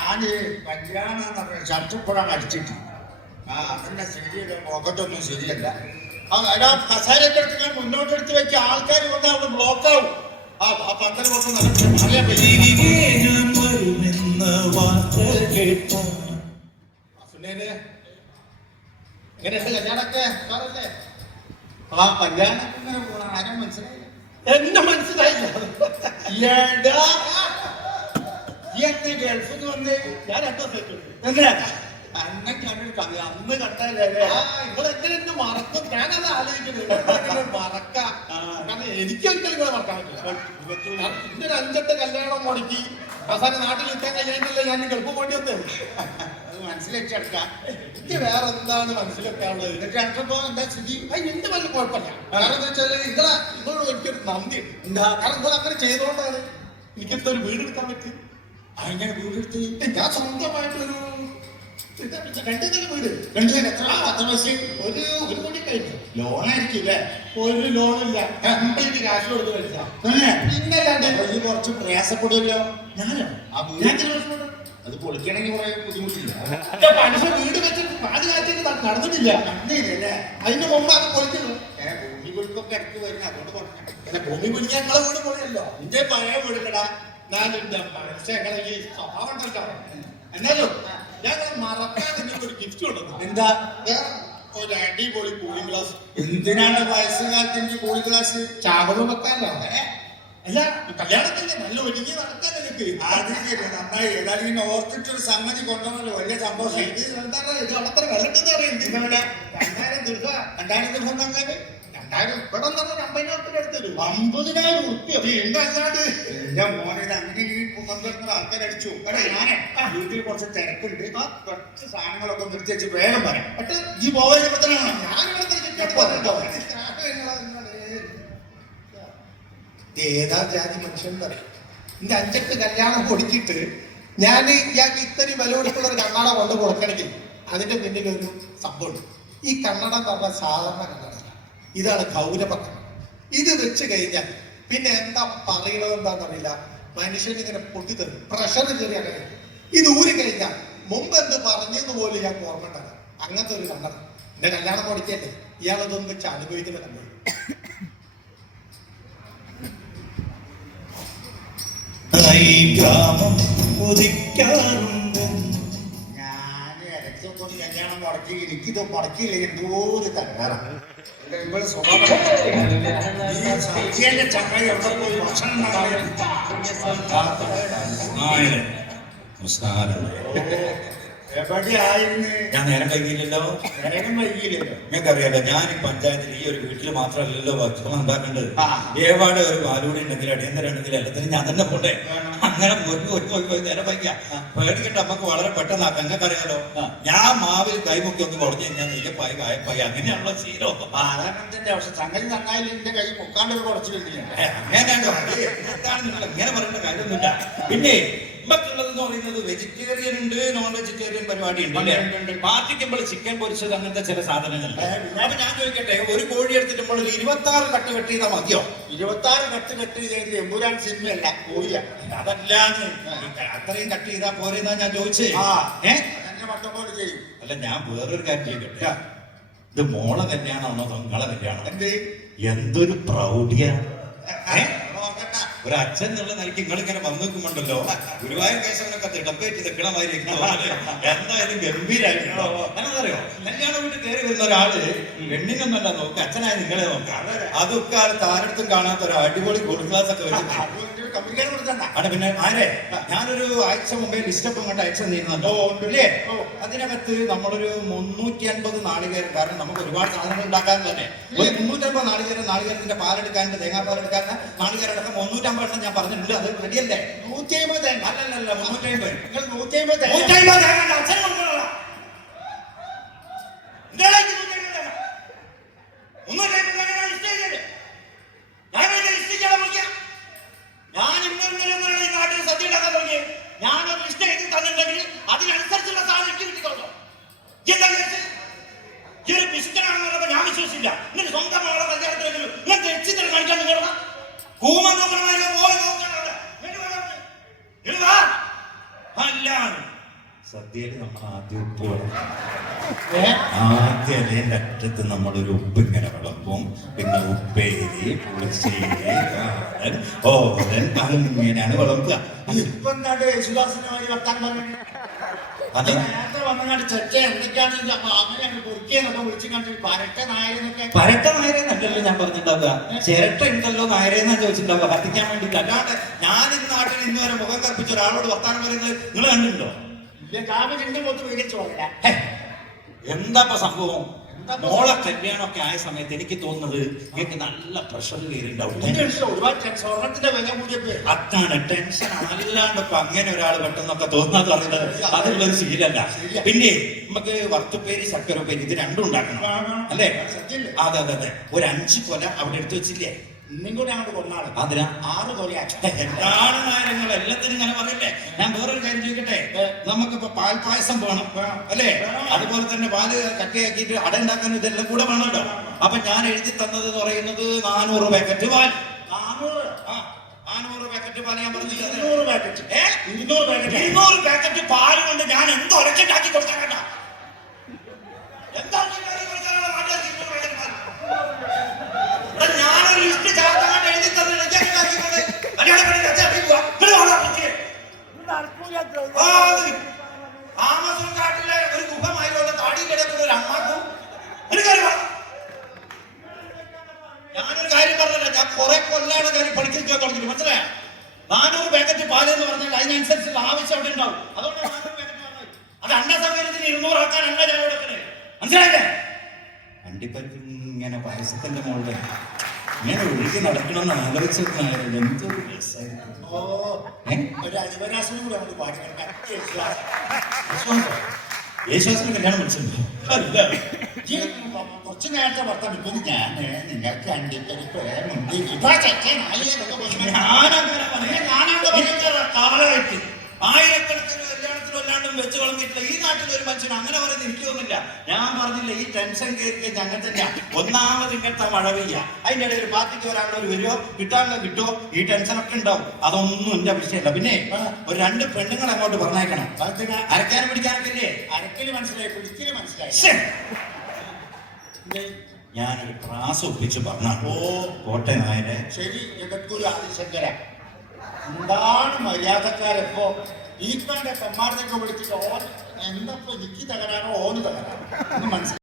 ഞാൻ കല്യാണം എന്ന് പറഞ്ഞ ചർച്ചപ്പുറം അടിച്ചിട്ട്. ആ അതിന്റെ ശരിയല്ല പോക്കറ്റൊന്നും ശരിയല്ല. എടാ കസാരയൊക്കെ എടുത്ത് മുന്നോട്ട് ആൾക്കാർ കൊണ്ട് അവിടെ ബ്ലോക്ക് ആവും. ആ പന്തൽ ഉഷാറല്ലേ? ആ ആരും മനസ്സിലായില്ല എന്നെ മനസ്സിലായില്ല. ഈ എന്നെ ഗൾഫിൽ നിന്ന് വന്നേ ഞാൻ രണ്ടോ സെറ്റ് അന്നെ അന്നെ കണ്ടിട്ട് അന്ന് കണ്ടല്ലേ നിങ്ങൾ എന്നെ മറക്കും? ഞാനത് ആലോചിക്കുന്നത്. ആലോചിക്കുന്നു മറക്കാം. കാരണം എനിക്ക് ഒരിക്കലും ഇവിടെ മറക്കാൻ പറ്റില്ല. ഇന്റെ ഒരു അഞ്ചെട്ട് കല്യാണം മുടക്കി അവസാനം നാട്ടിൽ നിൽക്കാൻ കഴിയാനില്ല ഞാൻ ഗൾഫ് പോണ്ടി വന്നത് അത് മനസ്സിലാക്കിയെടുക്കാം എനിക്ക് വേറെ എന്താണ് മനസ്സിലാക്കാനുള്ളത് എന്നിട്ട് അടുത്തപ്പോ എന്താ സ്ഥിതി? അത് എന്റെ വല്ല കുഴപ്പമില്ല. കാരണം എന്താ വെച്ചാൽ നിങ്ങളെ നിങ്ങളോട് എനിക്കൊരു നന്ദി. ഉണ്ട് കാരണം നിങ്ങൾ അങ്ങനെ ചെയ്തുകൊണ്ടാണ് എനിക്ക് ഇത്ര ഒരു വീട് എടുക്കാൻ പറ്റി അങ്ങനെ വീടെടുത്ത് ഞാൻ സ്വന്തമായിട്ടൊരു വീട് എത്ര ഒരു ഒരു കോടി ഒരു കാശ് കൊടുത്ത് കഴിച്ചാ കുറച്ച് പ്രയാസപ്പെടുമല്ലോ. ആ? അത് പൊളിക്കണമെങ്കിൽ കുറെ ബുദ്ധിമുട്ടില്ല. എന്റെ മനുഷ്യൻ വീട് വെച്ചിട്ട് പാതി കാച്ചിട്ട് നടന്നിട്ടില്ല. അതിന്റെ മുമ്പ് അത് പൊളിക്കണം ഭൂമി പൊളിക്കൊക്കെ ഇടയ്ക്ക് വരുന്ന അതുകൊണ്ട് ഭൂമി പൊളിക്കാൻ നിങ്ങളെ വീട് പൊളിയല്ലോ. നിന്റെ പഴയ വീടുകടാ മനുഷ്യങ്ങളെ ഈ സ്വഭാവം എന്നാലും മറക്കാൻ നിങ്ങൾക്ക് ഒരു ഗിഫ്റ്റ് കൊടുക്കും എന്താ? ഒരു അടിപൊളി കൂളിംഗ് ഗ്ലാസ് എന്തിനാണ് വയസ്സുകാലത്തിന്റെ കൂളിംഗ് ക്ലാസ് ചാവറ് വെക്കാനോ അല്ല കല്യാണത്തിന്റെ നല്ല ഒരുങ്ങി നടക്കാൻ എനിക്ക് അത് നന്നായി. ഏതായാലും ഇങ്ങനെ ഓർത്തിട്ടൊരു സംഗതി കൊണ്ടുവന്നല്ലോ വലിയ സന്തോഷം. ഇത് എന്താ ഇത് അത്ര വെള്ളത്തിൽ അറിയാം ഇതെവിടെ? രണ്ടായിരം ദീർഘ രണ്ടായിരം ദിവസം തന്നെ രണ്ടായിരം ഇവിടെ തന്നെ അമ്പതിനായിരത്തിന്റെ അടുത്തൊരു തരും. അമ്പതിനായിരം ഉറുപ്പ്യ എന്താ മോനെ കൊണ്ടുവരുന്ന ആൾക്കാർ അടിച്ചു. വീട്ടിൽ കുറച്ച് തിരക്കുണ്ട്. കുറച്ച് സാധനങ്ങളൊക്കെ നിർത്തി വെച്ച് വേഗം പറയാം. പക്ഷേ ഈ പോവാൻ ഇപ്പത്തനാണ് ഞാൻ ഇവിടുത്തെ? ഏതാ ജാതി മനുഷ്യൻ പറയും എന്റെ അഞ്ചെട്ട് കല്യാണം കൊടുക്കിട്ട് ഞാൻ ഇയാൾക്ക് ഇത്രയും വില കൊടുക്കുന്ന ഒരു കണ്ണട കൊണ്ട് കൊടുക്കണമെങ്കിൽ അതിന്റെ പിന്നിൽ ഒരു സംഭവം ഈ കണ്ണട എന്ന് പറഞ്ഞാൽ സാധാരണ കണ്ണട ഇതാണ് ഗൗരവ ഇത് വെച്ച് കഴിഞ്ഞാൽ പിന്നെ എന്താ പറയണത് എന്താണെന്നറിയില്ല. മനുഷ്യൻ ഇങ്ങനെ പൊട്ടിത്തെറി പ്രഷർ കയറി അങ്ങനെ. ഇത് ഊരി കഴിഞ്ഞാൽ മുമ്പ് എന്ത് പറഞ്ഞെന്ന് പോലും ഞാൻ ഓർമ്മ ഉണ്ടാകും അങ്ങനത്തെ ഒരു കണ്ടത്. എന്റെ കല്യാണം പഠിക്കല്ലേ ഇയാളതൊന്നും വെച്ച് അനുഭവിക്കുന്ന കണ്ടത് ഞാൻ ഇടയ്ക്ക് കൊണ്ട് കല്യാണം മുടക്കി എനിക്കിത് മുടക്കിയില്ല എന്തോ ഒരു തകരാറാണ് സ്വഭാവം ഈ സത്യേന്റെ ചങ്ങായി എവിടെ പോയി ഭക്ഷണം ഉണ്ടാക്കാൻ നായരെ നമസ്കാരം എവിടെയായിരുന്നു? ഞാൻ നേരം കഴിഞ്ഞില്ലല്ലോ നേരം വൈകിയില്ലല്ലോ. നിങ്ങൾക്കറിയാലോ ഞാൻ ഈ പഞ്ചായത്തിൽ ഈ ഒരു വീട്ടിൽ മാത്രമല്ലല്ലോ ഭക്ഷണം ഉണ്ടാക്കേണ്ടത്. ഏവാട് ഒരു പാലുകൂടി ഉണ്ടെങ്കിൽ അടിയന്തരം ഉണ്ടെങ്കിൽ എല്ലാത്തിനും ഞാൻ തന്നെ പോട്ടെ. അങ്ങനെ പോയി പോയി പോയി പോയി നേരം വൈകിയ പേടിക്കണ്ട നമുക്ക് വളരെ പെട്ടെന്ന് അങ്ങനെ അറിയാലോ. ഞാൻ മാവിൽ കൈമുക്കി ഒന്ന് കുറഞ്ഞു കഴിഞ്ഞാൽ നെയ്യപ്പായി കായപ്പായി അങ്ങനെയാണല്ലോ ശീലം. സാധാരണത്തിന്റെ പക്ഷെ സംഗതി നന്നായാലും എന്റെ കൈ മുക്കാണ്ട് കുറച്ച് വേണ്ടിയാണ് അങ്ങനെയാണോ? എന്താണ് നിങ്ങൾ ഇങ്ങനെ പറയേണ്ട കാര്യമൊന്നുമില്ല. പിന്നെ മറ്റുള്ളതെന്ന് പറയുന്നത് വെജിറ്റേറിയൻ ഉണ്ട് നോൺ വെജിറ്റേറിയൻ പരിപാടി ഉണ്ട് ഉണ്ട്. പാർട്ടിക്കുമ്പോൾ ചിക്കൻ പൊരിച്ചത് അങ്ങനത്തെ ചില സാധനങ്ങൾ. അപ്പൊ ഞാൻ ചോദിക്കട്ടെ ഒരു കോഴി എടുത്തിട്ട് നമ്മൾ ഇരുപത്തി ആറ് കട്ട് കട്ട് ചെയ്താൽ മതിയോ? ഇരുപത്തി ആറ് കട്ട് കട്ട് ചെയ്ത് എമ്പുരാൻ സിനിമയല്ല കോഴിയ. അതല്ല അത്രയും കട്ട് ചെയ്താൽ പോരെന്നാ ഞാൻ ചോദിച്ചേ. ചെയ്യും. അല്ല ഞാൻ വേറൊരു കാര്യം ചെയ്യട്ടെ ഇത് മോളെ കല്യാണമാണോ തൊങ്ങളെ കല്യാണം? എന്ത്? എന്തൊരു പ്രൗഢിയാണ് ഏ? നോക്കണ്ട ഒരു അച്ഛൻ എന്നുള്ള നിലയ്ക്ക് നിങ്ങൾ ഇങ്ങനെ വന്നു നിൽക്കുമ്പോണ്ടല്ലോ. ഗുരുവായൂർ കേശവനൊക്കെ തിടപ്പേറ്റ് നിൽക്കണമാതിരി എന്തായാലും ഗംഭീരായിട്ടുണ്ടോ എന്നറിയോ കല്യാണ വീട്ടിൽ കയറി വരുന്ന ഒരാൾ പെണ്ണിനൊന്നല്ല നോക്ക് അച്ഛനായ നിങ്ങളെ നോക്കാം അതൊക്കെ ആൾ താരടുത്തും കാണാത്ത ഒരു അടിപൊളി ഗോൾഡ് ക്ലാസ് ഒക്കെ വെച്ചിട്ട് കമ്പിക്കാൻ കൊടുത്തണ്ട അവിടെ പിന്നെ ആരെ? ഞാനൊരു ആഴ്ച മുമ്പേ ലിസ്റ്റപ്പം കണ്ട് അയച്ചു തന്നിരുന്നല്ലോ. ഇല്ലേ അതിനകത്ത് നമ്മളൊരു മുന്നൂറ്റി അൻപത് നാളികേരം കാരണം നമുക്ക് ഒരുപാട് സാധനങ്ങൾ ഉണ്ടാക്കാൻ തന്നെ. ഒരു മുന്നൂറ്റി അൻപത് നാളികേരം നാളികേരത്തിന്റെ പാലെടുക്കാൻ തേങ്ങാപ്പാലെടുക്കാൻ നാളികേരം അടക്കം മുന്നൂറ്റമ്പത് അമ്പത് ഞാൻ പറഞ്ഞിട്ടുണ്ട്. അത് റെഡിയല്ലേ നൂറ്റി അമ്പത് അല്ലല്ല മുന്നൂറ്റി അമ്പത് നിങ്ങൾ നൂറ്റി അമ്പത് നൂറ്റി അമ്പത് തേങ്ങ അച്ഛൻ കൊണ്ടുവന്നോളാം. എന്താടാ ഇത് നൂറ്റി അമ്പത് തേങ്ങ? മുന്നൂറ്റി അമ്പത് തേങ്ങ ഞാൻ list ചെയ്തത്. ഞാൻ ഇതിന്റെ list ചെയ്യാതെ വിളിക്കാം. ഞാൻ ഇന്നലെ ഇന്നലെ ഇന്നലെ ഈ നാട്ടിൽ സദ്യ ഉണ്ടാക്കാൻ തുടങ്ങി ഞാനൊരു ലിസ്റ്റ് എഴുതി തന്നിട്ടുണ്ടെങ്കിൽ അതിനനുസരിച്ചുള്ള സാധനം എനിക്ക് കിട്ടിക്കോളൂ ഇജ്ജ് എന്താ വിചാരിച്ചത്? ഈ ഒരു പിശുക്കനാണെന്ന് പറഞ്ഞപ്പോ ഞാൻ വിശ്വസിച്ചില്ല എന്നിട്ട് സ്വന്തം മകളെ കല്യാണത്തിനെങ്കിലും ഇങ്ങനത്തെ എച്ചിത്തരം കാണിക്കാൻ നിങ്ങളുടെ കൂമ നോക്കണമായിരുന്നു പോലെ നോക്കണം അവിടെ. ഇങ്ങോട്ട് വാ അവിടെ. ഇങ്ങോട്ട് വാ അല്ല സദ്യയിൽ നമ്മൾ ആദ്യം ഉപ്പ്? ആദ്യം അതിന്റെ അറ്റത്ത് നമ്മളൊരു ഉപ്പ് ഇങ്ങനെ വിളമ്പും. പിന്നെ ഉപ്പേരി പുളിശ്ശേരി ഓരൻ അങ്ങനെയാണ് വിളമ്പുക. ഇപ്പൊ എന്താണ്ട് യേശുദാസിനുമായി വർത്താൻ പറഞ്ഞു? അത്. നേരത്തെ വന്നങ്ങാണ്ട് ചെക്ക എന്തൊക്കെയാണ് ഇത്? അപ്പൊ അങ്ങനെയാണ് പൊറുക്കിയെന്നൊക്കെ വിളിച്ചു കണ്ടു പരട്ട നായരെന്നൊക്കെ പരട്ട നായരെന്നല്ലല്ലോ ഞാൻ പറഞ്ഞിട്ടുണ്ടാവുക. ചിരട്ട ഉണ്ടല്ലോ നായരെന്നാ ചോദിച്ചിട്ടുണ്ടാവുക. കത്തിക്കാൻ വേണ്ടിട്ട് അല്ലാണ്ട് ഞാൻ ഇന്ന് നാട്ടിൽ ഇന്ന് വരെ മുഖം കർപ്പിച്ച ഒരാളോട് വർത്താനം പറയുന്നത് നിങ്ങൾ കണ്ടിട്ടുണ്ടോ? എന്താ സംഭവം? മോളെ കല്യാണമൊക്കെ ആയ സമയത്ത് എനിക്ക് തോന്നുന്നത് എനിക്ക് നല്ല പ്രഷർ കയറിണ്ടാവും അതാണ് ടെൻഷൻ അല്ലാണ്ട് ഇപ്പൊ അങ്ങനെ ഒരാൾ പെട്ടെന്നൊക്കെ തോന്നാന്ന് പറയുന്നത് അതിലുള്ളൊരു ശീലല്ല. പിന്നെ നമുക്ക് വറുത്തുപ്പേരി ശർക്കരപ്പേരി ഇത് രണ്ടും ഉണ്ടാക്കണം. അല്ലേ? അതെ അതെ അതെ. ഒരു അഞ്ച് കൊല അവിടെ എടുത്തു വെച്ചില്ലേ? ഇന്നും കൂടെ അങ്ങോട്ട് കൊണ്ടാണ് അതിനാ ആറ് കൊലയാക്കി എന്താണ് കാര്യങ്ങൾ എല്ലാത്തിനും ഇങ്ങനെ പറയല്ലേ ഞാൻ വേറൊരു കാര്യം ചോദിക്കട്ടെ? നമുക്കിപ്പോ പാൽ പായസം വേണം. അല്ലേ? അതുപോലെ തന്നെ പാൽ കട്ടയാക്കിയിട്ട് അട ഉണ്ടാക്കാൻ ഇതെല്ലാം കൂടെ വേണമല്ലോ. അപ്പൊ ഞാൻ എഴുതി തന്നത് എന്ന് പറയുന്നത് നാനൂറ് പാക്കറ്റ് പാൽ. നാനൂറ്? പാക്കറ്റ് പാൽ ഞാൻ പറഞ്ഞില്ല? അതെ. ഇരുന്നൂറ് പാക്കറ്റ് ഏ? ഇരുന്നൂറ് പാക്കറ്റ് ഇരുന്നൂറ് പാക്കറ്റ് പാൽ കൊണ്ട് ഞാൻ എന്ത് ഉറച്ചുണ്ടാക്കി കൊടുക്കാൻ കേട്ടാ? എന്താ ഉറച്ചുണ്ടാക്കി കൊടുക്കാനുള്ള നാട്ടിലേക്ക് ഇരുന്നൂറ് പാക്കറ്റ് പാൽ? ഇവിടെ ഞാനൊരു ലിസ്റ്റ് ചാർത്താൻ എഴുതി തന്നെ ഉണ്ടാക്കിക്കൊണ്ട് കല്യാണം കഴിഞ്ഞ് കച്ചവടം പോവാ. ഇവിടെ വാടാ, കുട്ടിയെ. ആ, അത് ആമസോൺ കാട്ടിലെ ഒരു ഗുഹമായുള്ള താടി കിടക്കുന്ന ഒരു അമ്മാക്കും ഒരു കാര്യം പറ. ഞാനൊരു കാര്യം പറഞ്ഞില്ല. ഞാൻ കുറെ കൊല്ലാണ് കാര്യം പഠിക്കാൻ തുടങ്ങി മനസ്സിലായ? നാനൂറ് പാക്കറ്റ് പാൽ എന്ന് പറഞ്ഞാൽ അതിനനുസരിച്ചുള്ള ആവശ്യം അവിടെ ഉണ്ടാവും. അതുകൊണ്ട് നാനൂറ് പാക്കറ്റ് പറഞ്ഞത് അത് അന്ന സൗകര്യത്തിന് ഇരുന്നൂറാക്കാനല്ല ഞാൻ കൊടുക്കണേ മനസ്സിലായില്ലേ? അണ്ടിപ്പരിപ്പ് ഇങ്ങനെ പായസത്തിന്റെ മുകളിൽ ഇങ്ങനെ ഒഴുകി നടക്കണമെന്ന് ആലോചിച്ചിരുന്നായിരുന്നു എന്തൊരു രസമായിരുന്നു. യേശുദാസിന് കല്യാണം വിളിച്ചിട്ടുണ്ടോ? അല്ല. കുറച്ച് നേരത്തെ ഇപ്പൊ ഞാൻ നിങ്ങൾക്ക് പറയാം ഞാനങ്ങനെ പറയുന്നത് കാലമായിട്ട് ആയിരക്കണക്കിന് കല്യാണത്തിൽ വല്ലാണ്ടും വെച്ച് വളർന്നിട്ടില്ല. ഈ നാട്ടിൽ ഒരു മനുഷ്യൻ അങ്ങനെ പറയുന്നത് എനിക്ക് തോന്നില്ല ഞാൻ പറഞ്ഞില്ല ഈ ടെൻഷൻ കയറി ഞങ്ങൾ തന്നെ ഒന്നാമത് ഇങ്ങനത്തെ മഴ പെയ്യ അതിന്റെ ഇടയിൽ പാർട്ടിക്ക് ഒരാളൊരു വരുമോ കിട്ടാനുള്ള കിട്ടുമോ ഈ ടെൻഷനൊക്കെ ഉണ്ടാവും. അതൊന്നും എന്റെ വിഷയമല്ല. പിന്നെ ഒരു രണ്ട് പെണ്ണുങ്ങൾ അങ്ങോട്ട് പറഞ്ഞേക്കണം? അരക്കാനും പിടിക്കാനൊക്കെ ഇല്ലേ അരക്കൽ മനസ്സിലായി പിടിക്കൽ മനസ്സിലായി. ഞാനൊരു ക്ലാസ് ഒപ്പിച്ച് പറഞ്ഞു ഓ കോട്ടെ നായരെ. ശരി ജഗദ്ഗുരു ആദിശങ്കര. എന്താണ് മര്യാദക്കാരെപ്പോ? ഈ കണ്ട പെമ്മാർന്നൊക്കെ വിളിച്ചിട്ട് ഓൻ എന്തപ്പോ എനിക്ക് തകരാനോ ഓന് തകരാനോ? ഒന്നും മനസ്സിലായി.